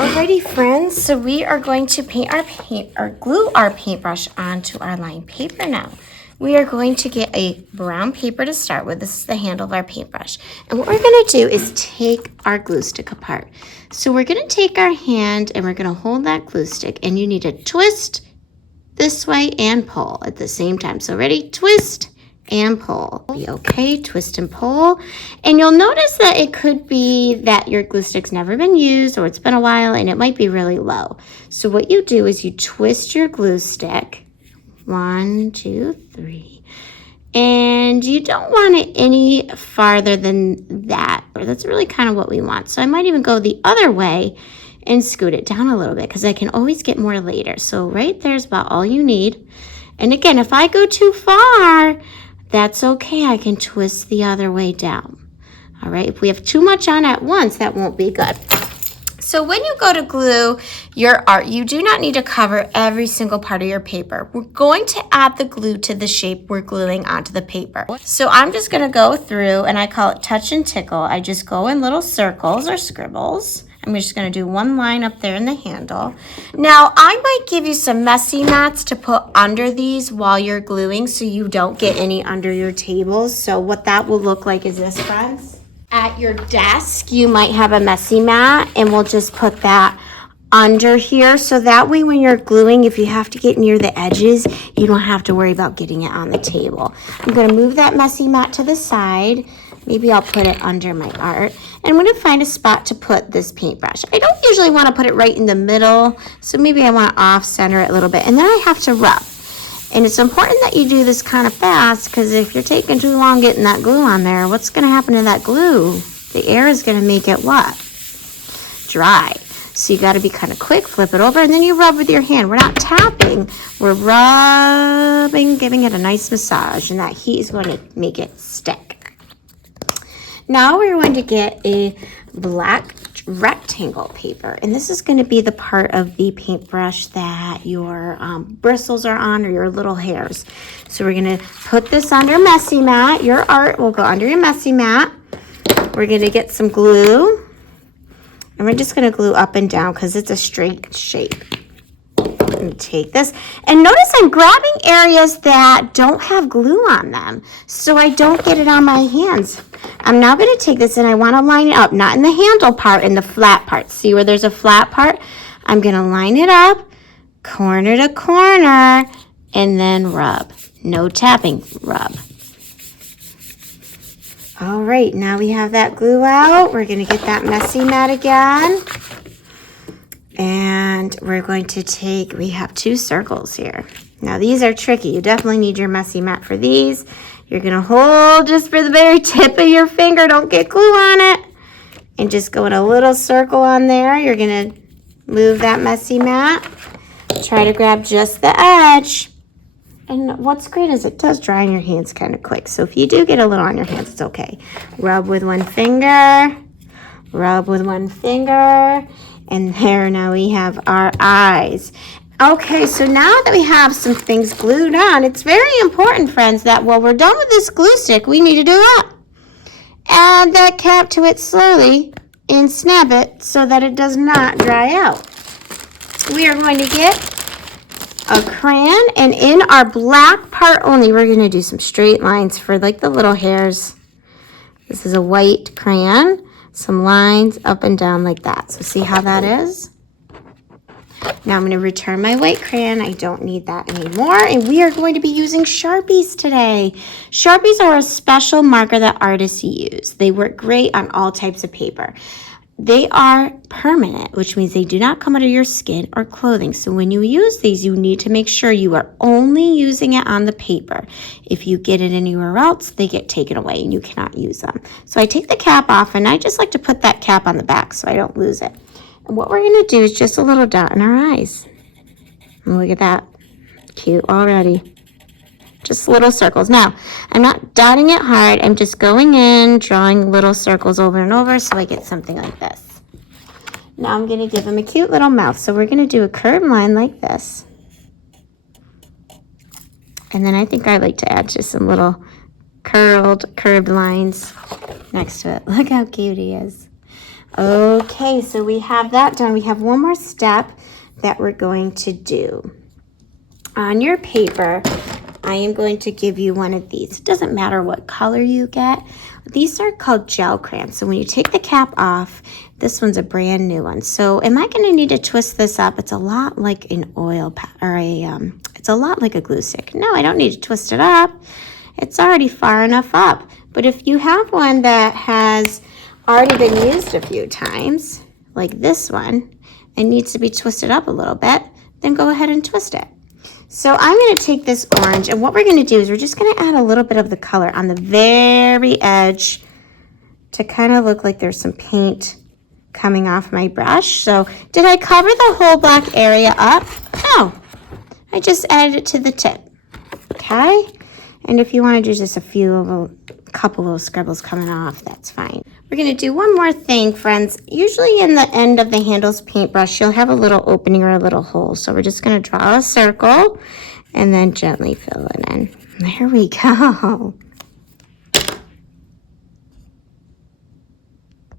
Alrighty friends, so we are going to glue our paintbrush onto our lined paper now. We are going to get a brown paper to start with. This is the handle of our paintbrush. And what we're going to do is take our glue stick apart. So we're going to take our hand and we're going to hold that glue stick, and you need to twist this way and pull at the same time. So ready? Twist and pull. Be okay, twist and pull. And you'll notice that it could be that your glue stick's never been used or it's been a while and it might be really low. So what you do is you twist your glue stick. 1, 2, 3. And you don't want it any farther than that. Or that's really kind of what we want. So I might even go the other way and scoot it down a little bit because I can always get more later. So right there's about all you need. And again, if I go too far, that's okay. I can twist the other way down. All right, if we have too much on at once, that won't be good. So when you go to glue your art, you do not need to cover every single part of your paper. We're going to add the glue to the shape we're gluing onto the paper. So I'm just going to go through, and I call it touch and tickle. I just go in little circles or scribbles. I'm just going to do one line up there in the handle. Now, I might give you some messy mats to put under these while you're gluing so you don't get any under your tables. So what that will look like is this, friends. At your desk, you might have a messy mat, and we'll just put that under here. So that way when you're gluing, if you have to get near the edges, you don't have to worry about getting it on the table. I'm going to move that messy mat to the side. Maybe I'll put it under my art. And I'm going to find a spot to put this paintbrush. I don't usually want to put it right in the middle, so maybe I want to off-center it a little bit. And then I have to rub. And it's important that you do this kind of fast, because if you're taking too long getting that glue on there, what's going to happen to that glue? The air is going to make it what? Dry. So you got to be kind of quick, flip it over, and then you rub with your hand. We're not tapping, we're rubbing, giving it a nice massage, and that heat is going to make it stick. Now we're going to get a black rectangle paper, and this is going to be the part of the paintbrush that your bristles are on, or your little hairs. So we're going to put this under messy mat. Your art will go under your messy mat. We're going to get some glue, and we're just going to glue up and down because it's a straight shape. And take this, and notice I'm grabbing areas that don't have glue on them so I don't get it on my hands. I'm now going to take this, and I want to line it up, not in the handle part, in the flat part. See where there's a flat part? I'm going to line it up corner to corner and then rub. No tapping, rub. All right, now we have that glue out. We're going to get that messy mat again. And we're going to take, we have 2 circles here. Now these are tricky. You definitely need your messy mat for these. You're going to hold just for the very tip of your finger. Don't get glue on it. And just go in a little circle on there. You're going to move that messy mat. Try to grab just the edge. And what's great is it does dry on your hands kind of quick. So if you do get a little on your hands, it's okay. Rub with one finger. Rub with one finger. And there, now we have our eyes. Okay, so now that we have some things glued on, it's very important, friends, that while we're done with this glue stick, we need to do what? Add that cap to it slowly and snap it so that it does not dry out. We are going to get a crayon, and in our black part only, we're going to do some straight lines for like the little hairs. This is a white crayon. Some lines up and down like that. So see how that is? Now I'm going to return my white crayon. I don't need that anymore. And we are going to be using Sharpies today. Sharpies are a special marker that artists use. They work great on all types of paper. They are permanent, which means they do not come under your skin or clothing. So when you use these, you need to make sure you are only using it on the paper. If you get it anywhere else, they get taken away and you cannot use them. So I take the cap off, and I just like to put that cap on the back so I don't lose it. And what we're going to do is just a little dot in our eyes. And look at that. Cute already. Just little circles. Now, I'm not dotting it hard. I'm just going in, drawing little circles over and over so I get something like this. Now I'm going to give him a cute little mouth. So we're going to do a curved line like this. And then I think I like to add just some little curved lines next to it. Look how cute he is. Okay, so we have that done. We have one more step that we're going to do. On your paper, I am going to give you one of these. It doesn't matter what color you get. These are called gel crayons. So when you take the cap off, this one's a brand new one. So am I going to need to twist this up? It's a lot like an oil or it's a lot like a glue stick. No, I don't need to twist it up. It's already far enough up. But if you have one that has already been used a few times, like this one, and needs to be twisted up a little bit, then go ahead and twist it. So I'm going to take this orange, and what we're going to do is we're just going to add a little bit of the color on the very edge to kind of look like there's some paint coming off my brush. So did I cover the whole black area up? No, I just added it to the tip. Okay, and if you want to do just a couple little scribbles coming off, that's fine. We're going to do one more thing, friends. Usually in the end of the handles paintbrush, you'll have a little opening or a little hole. So we're just going to draw a circle and then gently fill it in. There we go.